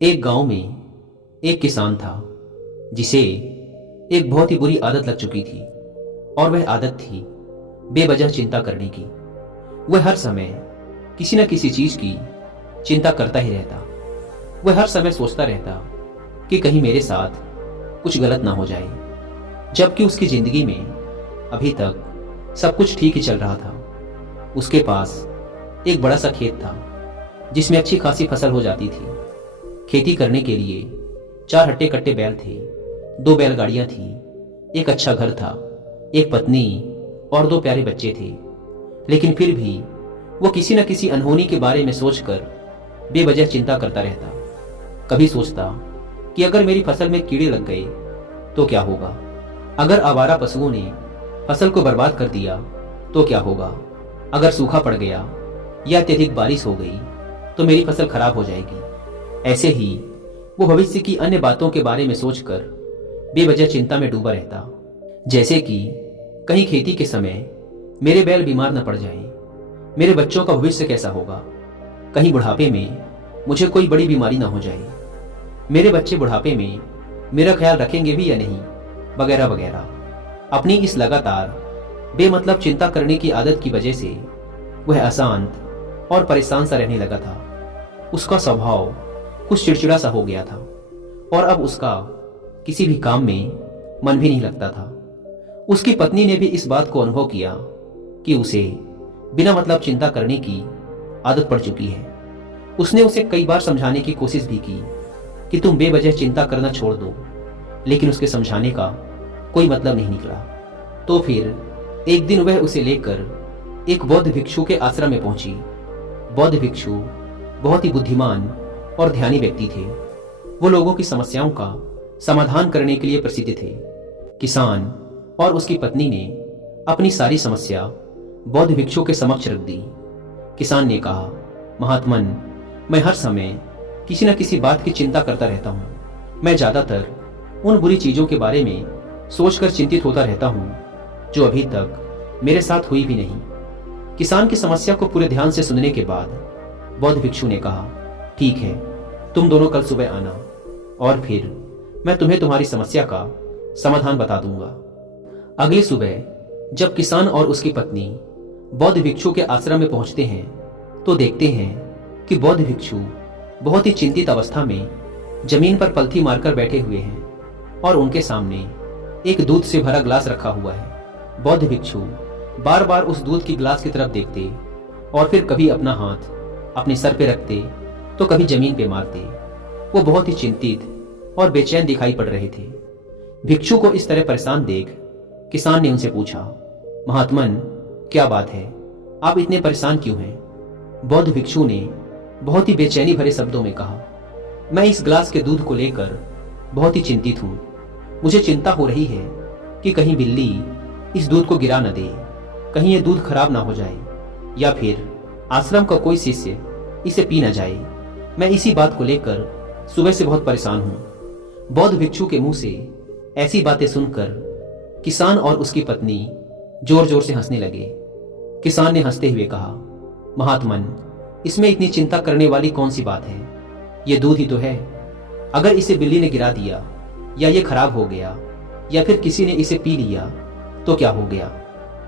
एक गांव में एक किसान था जिसे एक बहुत ही बुरी आदत लग चुकी थी। और वह आदत थी बेवजह चिंता करने की। वह हर समय किसी न किसी चीज की चिंता करता ही रहता। वह हर समय सोचता रहता कि कहीं मेरे साथ कुछ गलत ना हो जाए, जबकि उसकी जिंदगी में अभी तक सब कुछ ठीक ही चल रहा था। उसके पास एक बड़ा सा खेत था जिसमें अच्छी खासी फसल हो जाती थी। खेती करने के लिए 4 हट्टे कट्टे बैल थे, 2 बैलगाड़ियां थी, एक अच्छा घर था, एक पत्नी और 2 प्यारे बच्चे थे। लेकिन फिर भी वो किसी न किसी अनहोनी के बारे में सोचकर बेवजह चिंता करता रहता। कभी सोचता कि अगर मेरी फसल में कीड़े लग गए तो क्या होगा, अगर आवारा पशुओं ने फसल को बर्बाद कर दिया तो क्या होगा, अगर सूखा पड़ गया या अत्यधिक बारिश हो गई तो मेरी फसल खराब हो जाएगी। ऐसे ही वो भविष्य की अन्य बातों के बारे में सोचकर बेवजह चिंता में डूबा रहता। जैसे कि कहीं खेती के समय मेरे बैल बीमार न पड़ जाएं, मेरे बच्चों का भविष्य कैसा होगा, कहीं बुढ़ापे में मुझे कोई बड़ी बीमारी ना हो जाए, मेरे बच्चे बुढ़ापे में मेरा ख्याल रखेंगे भी या नहीं, वगैरह वगैरह। अपनी इस लगातार बेमतलब चिंता करने की आदत की वजह से वह अशांत और परेशान सा रहने लगा था। उसका स्वभाव कुछ चिड़चिड़ा सा हो गया था और अब उसका किसी भी काम में मन भी नहीं लगता था। उसकी पत्नी ने भी इस बात को अनुभव किया कि उसे बिना मतलब चिंता करने की आदत पड़ चुकी है। उसने उसे कई बार समझाने की कोशिश भी की कि तुम बेवजह चिंता करना छोड़ दो, लेकिन उसके समझाने का कोई मतलब नहीं निकला। तो फिर एक दिन वह उसे लेकर एक बौद्ध भिक्षु के आश्रम में पहुंची। बौद्ध भिक्षु बहुत ही बुद्धिमान और ध्यानी व्यक्ति थे। वो लोगों की समस्याओं का समाधान करने के लिए प्रसिद्ध थे। किसान और उसकी पत्नी ने अपनी सारी समस्या बौद्ध भिक्षु के समक्ष रख दी। किसान ने कहा, महात्मन, मैं हर समय किसी न किसी बात की चिंता करता रहता हूँ। मैं ज्यादातर उन बुरी चीजों के बारे में सोचकर चिंतित होता रहता हूँ जो अभी तक मेरे साथ हुई भी नहीं। किसान की समस्या को पूरे ध्यान से सुनने के बाद बौद्ध भिक्षु ने कहा, ठीक है, तुम दोनों कल सुबह आना और फिर मैं तुम्हें तुम्हारी समस्या का समाधान बता दूंगा। अगली सुबह जब किसान और उसकी पत्नी बौद्ध भिक्षु के आश्रम में पहुंचते हैं तो देखते हैं कि बौद्ध भिक्षु बहुत ही चिंतित अवस्था में जमीन पर पलथी मारकर बैठे हुए हैं और उनके सामने एक दूध से भरा ग्लास रखा हुआ है। बौद्ध भिक्षु बार बार उस दूध की ग्लास की तरफ देखते और फिर कभी अपना हाथ अपने सर पे रखते तो कभी जमीन पे मारते। वो बहुत ही चिंतित और बेचैन दिखाई पड़ रहे थे। भिक्षु को इस तरह परेशान देख किसान ने उनसे पूछा, महात्मन, क्या बात है, आप इतने परेशान क्यों हैं? बौद्ध भिक्षु ने बहुत ही बेचैनी भरे शब्दों में कहा, मैं इस ग्लास के दूध को लेकर बहुत ही चिंतित हूं। मुझे चिंता हो रही है कि कहीं बिल्ली इस दूध को गिरा न दे, कहीं यह दूध खराब ना हो जाए, या फिर आश्रम का कोई शिष्य इसे पी न जाए। मैं इसी बात को लेकर सुबह से बहुत परेशान हूं। बौद्ध भिक्षु के मुंह से ऐसी बातें सुनकर किसान और उसकी पत्नी जोर जोर से हंसने लगे। किसान ने हंसते हुए कहा, महात्मन, इसमें इतनी चिंता करने वाली कौन सी बात है? ये दूध ही तो है। अगर इसे बिल्ली ने गिरा दिया या ये खराब हो गया या फिर किसी ने इसे पी लिया तो क्या हो गया?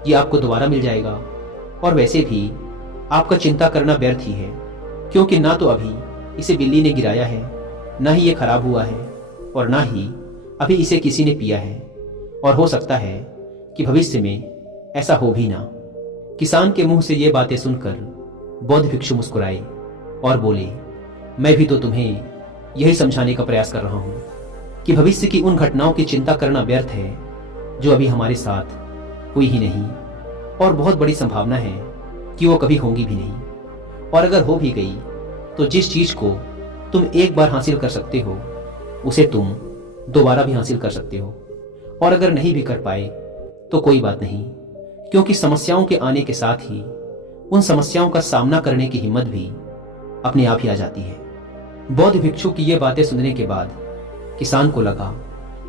ये आपको दोबारा मिल जाएगा। और वैसे भी आपका चिंता करना व्यर्थ ही है, क्योंकि ना तो अभी इसे बिल्ली ने गिराया है, ना ही ये खराब हुआ है, और ना ही अभी इसे किसी ने पिया है, और हो सकता है कि भविष्य में ऐसा हो भी ना। किसान के मुंह से ये बातें सुनकर बौद्ध भिक्षु मुस्कुराए और बोले, मैं भी तो तुम्हें यही समझाने का प्रयास कर रहा हूं कि भविष्य की उन घटनाओं की चिंता करना व्यर्थ है जो अभी हमारे साथ हुई ही नहीं, और बहुत बड़ी संभावना है कि वो कभी होंगी भी नहीं। और अगर हो भी गई तो जिस चीज को तुम एक बार हासिल कर सकते हो उसे तुम दोबारा भी हासिल कर सकते हो, और अगर नहीं भी कर पाए तो कोई बात नहीं, क्योंकि समस्याओं के आने के साथ ही उन समस्याओं का सामना करने की हिम्मत भी अपने आप ही आ जाती है। बौद्ध भिक्षु की ये बातें सुनने के बाद किसान को लगा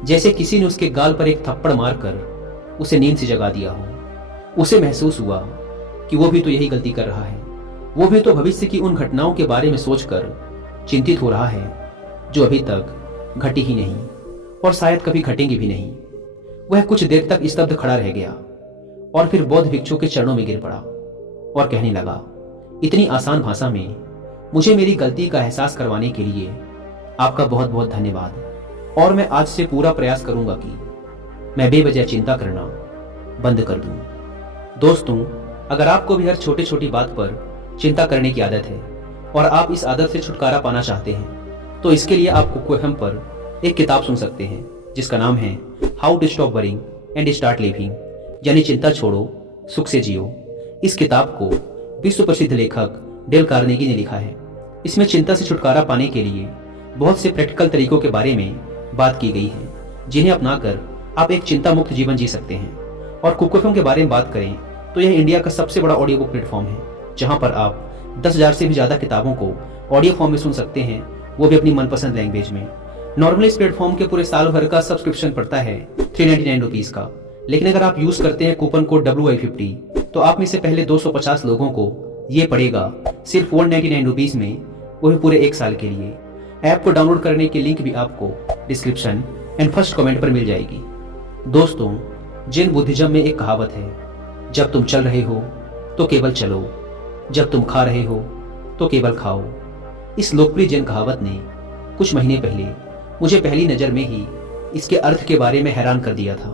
जैसे किसी ने उसके गाल पर एक थप्पड़ मारकर उसे नींद से जगा दिया हो। उसे महसूस हुआ कि वो भी तो यही गलती कर रहा है। वो भी तो भविष्य की उन घटनाओं के बारे में सोचकर चिंतित हो रहा है जो अभी तक घटी ही नहीं और शायद कभी घटेंगी भी नहीं। वह कुछ देर तक स्तब्ध खड़ा रह गया और फिर बौद्ध भिक्षु के चरणों में गिर पड़ा और कहने लगा, इतनी आसान भाषा में मुझे मेरी गलती का एहसास करवाने के लिए आपका बहुत बहुत धन्यवाद। और मैं आज से पूरा प्रयास करूंगा कि मैं बेवजह चिंता करना बंद कर दूं। दोस्तों, अगर आपको भी हर छोटी छोटी बात पर चिंता करने की आदत है और आप इस आदत से छुटकारा पाना चाहते हैं, तो इसके लिए आप कुकू एफएम पर एक किताब सुन सकते हैं जिसका नाम है how to stop worrying and start living, यानी चिंता छोड़ो सुख से जियो। इस किताब को विश्व प्रसिद्ध लेखक डेल कार्नेगी ने लिखा है। इसमें चिंता से छुटकारा पाने के लिए बहुत से प्रैक्टिकल तरीकों के बारे में बात की गई है, जिन्हें अपनाकर आप एक चिंता मुक्त जीवन जी सकते हैं। और कुकू एफएम के बारे में बात करें तो यह इंडिया का सबसे बड़ा ऑडियो बुक प्लेटफॉर्म है, जहां पर आप 10,000 से भी ज्यादा किताबों को ऑडियो फॉर्म में सुन सकते हैं, वो भी अपनी मनपसंद लैंग्वेज में। नॉर्मली इस प्लेटफॉर्म के पूरे साल भर का सब्सक्रिप्शन पड़ता है 399 रुपीज का, लेकिन अगर आप यूज करते हैं कूपन कोड WI50 तो आप में से पहले 250 लोगों को ये पड़ेगा सिर्फ 199 रुपीज में, वो भी पूरे एक साल के लिए। ऐप को डाउनलोड करने की लिंक भी आपको डिस्क्रिप्शन एंड फर्स्ट कमेंट पर मिल जाएगी। दोस्तों, जैन बुद्धिज्म में एक कहावत है, जब तुम चल रहे हो तो केवल चलो, जब तुम खा रहे हो तो केवल खाओ। इस लोकप्रिय जैन कहावत ने कुछ महीने पहले मुझे पहली नज़र में ही इसके अर्थ के बारे में हैरान कर दिया था।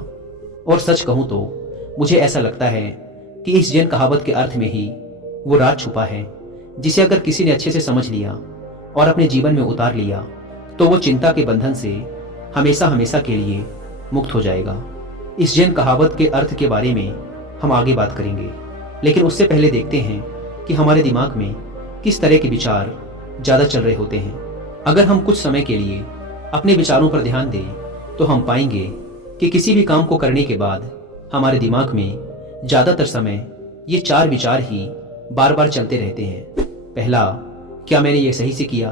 और सच कहूं तो मुझे ऐसा लगता है कि इस जैन कहावत के अर्थ में ही वो राज छुपा है, जिसे अगर किसी ने अच्छे से समझ लिया और अपने जीवन में उतार लिया तो वो चिंता के बंधन से हमेशा हमेशा के लिए मुक्त हो जाएगा। इस जैन कहावत के अर्थ के बारे में हम आगे बात करेंगे, लेकिन उससे पहले देखते हैं कि हमारे दिमाग में किस तरह के विचार ज़्यादा चल रहे होते हैं। अगर हम कुछ समय के लिए अपने विचारों पर ध्यान दें तो हम पाएंगे कि किसी भी काम को करने के बाद हमारे दिमाग में ज़्यादातर समय ये 4 विचार ही बार बार चलते रहते हैं। पहला, क्या मैंने ये सही से किया?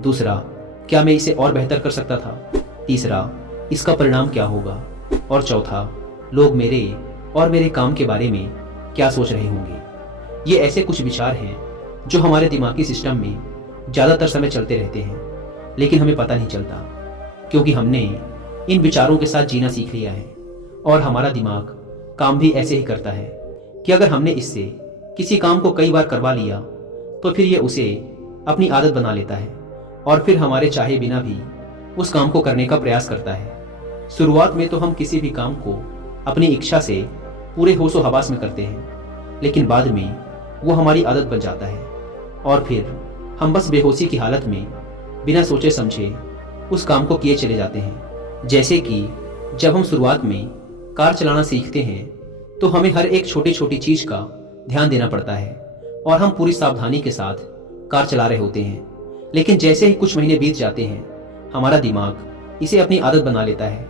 दूसरा, क्या मैं इसे और बेहतर कर सकता था? तीसरा, इसका परिणाम क्या होगा? और चौथा, लोग मेरे और मेरे काम के बारे में क्या सोच रहे होंगे। ये ऐसे कुछ विचार हैं जो हमारे दिमागी सिस्टम में ज़्यादातर समय चलते रहते हैं, लेकिन हमें पता नहीं चलता, क्योंकि हमने इन विचारों के साथ जीना सीख लिया है। और हमारा दिमाग काम भी ऐसे ही करता है कि अगर हमने इससे किसी काम को कई बार करवा लिया तो फिर ये उसे अपनी आदत बना लेता है और फिर हमारे चाहे बिना भी उस काम को करने का प्रयास करता है। शुरुआत में तो हम किसी भी काम को अपनी इच्छा से पूरे होशो हवास में करते हैं, लेकिन बाद में वो हमारी आदत बन जाता है और फिर हम बस बेहोशी की हालत में बिना सोचे समझे उस काम को किए चले जाते हैं। जैसे कि जब हम शुरुआत में कार चलाना सीखते हैं तो हमें हर एक छोटी छोटी चीज का ध्यान देना पड़ता है और हम पूरी सावधानी के साथ कार चला रहे होते हैं, लेकिन जैसे ही कुछ महीने बीत जाते हैं हमारा दिमाग इसे अपनी आदत बना लेता है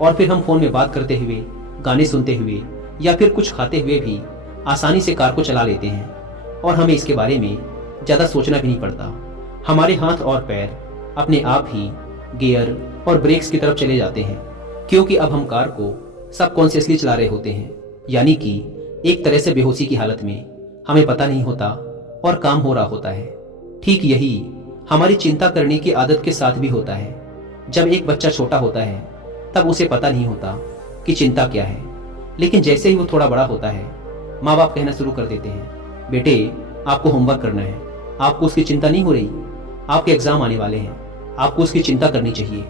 और फिर हम फोन में बात करते हुए, गाने सुनते हुए या फिर कुछ खाते हुए भी आसानी से कार को चला लेते हैं और हमें इसके बारे में ज़्यादा सोचना भी नहीं पड़ता। हमारे हाथ और पैर अपने आप ही गियर और ब्रेक्स की तरफ चले जाते हैं, क्योंकि अब हम कार को सबकॉन्शियसली चला रहे होते हैं, यानी कि एक तरह से बेहोशी की हालत में हमें पता नहीं होता और काम हो रहा होता है। ठीक यही हमारी चिंता करने की आदत के साथ भी होता है। जब एक बच्चा छोटा होता है तब उसे पता नहीं होता कि चिंता क्या है, लेकिन जैसे ही वो थोड़ा बड़ा होता है माँ बाप कहना शुरू कर देते हैं, बेटे आपको होमवर्क करना है, आपको उसकी चिंता नहीं हो रही, आपके एग्जाम आने वाले हैं, आपको उसकी चिंता करनी चाहिए।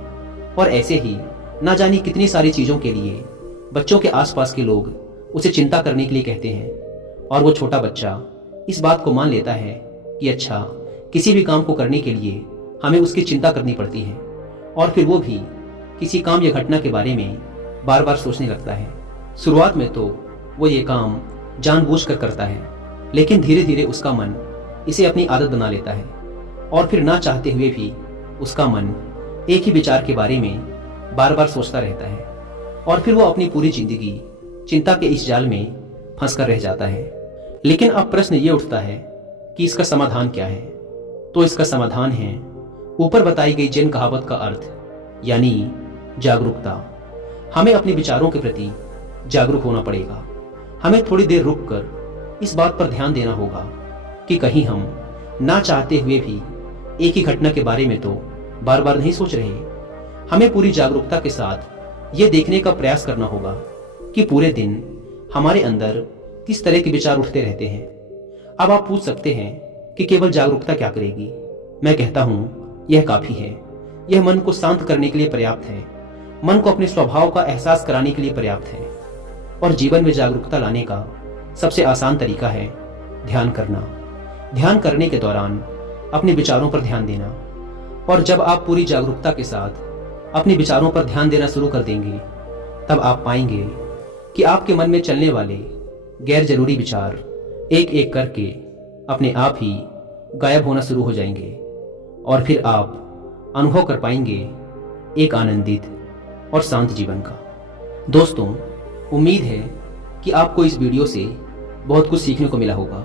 और ऐसे ही ना जानी कितनी सारी चीज़ों के लिए बच्चों के आसपास के लोग उसे चिंता करने के लिए कहते हैं और वो छोटा बच्चा इस बात को मान लेता है कि अच्छा, किसी भी काम को करने के लिए हमें उसकी चिंता करनी पड़ती है और फिर वो भी किसी काम या घटना के बारे में बार बार सोचने लगता है। शुरुआत में तो वो ये काम जानबूझकर करता है, लेकिन धीरे धीरे उसका मन इसे अपनी आदत बना लेता है और फिर ना चाहते हुए भी उसका मन एक ही विचार के बारे में बार बार सोचता रहता है और फिर वो अपनी पूरी जिंदगी चिंता के इस जाल में फंस कर रह जाता है। लेकिन अब प्रश्न ये उठता है कि इसका समाधान क्या है? तो इसका समाधान है ऊपर बताई गई जैन कहावत का अर्थ, यानी जागरूकता। हमें अपने विचारों के प्रति जागरूक होना पड़ेगा। हमें थोड़ी देर रुककर इस बात पर ध्यान देना होगा कि कहीं हम ना चाहते हुए भी एक ही घटना के बारे में तो बार बार नहीं सोच रहे। हमें पूरी जागरूकता के साथ ये देखने का प्रयास करना होगा कि पूरे दिन हमारे अंदर किस तरह के विचार उठते रहते हैं। अब आप पूछ सकते हैं कि केवल जागरूकता क्या करेगी। मैं कहता हूं यह काफी है। यह मन को शांत करने के लिए पर्याप्त है, मन को अपने स्वभाव का एहसास कराने के लिए पर्याप्त है। और जीवन में जागरूकता लाने का सबसे आसान तरीका है ध्यान करना। ध्यान करने के दौरान अपने विचारों पर ध्यान देना। और जब आप पूरी जागरूकता के साथ अपने विचारों पर ध्यान देना शुरू कर देंगे, तब आप पाएंगे कि आपके मन में चलने वाले गैर जरूरी विचार एक एक करके अपने आप ही गायब होना शुरू हो जाएंगे। और फिर आप अनुभव कर पाएंगे एक आनंदित और शांत जीवन का। दोस्तों, उम्मीद है कि आपको इस वीडियो से बहुत कुछ सीखने को मिला होगा।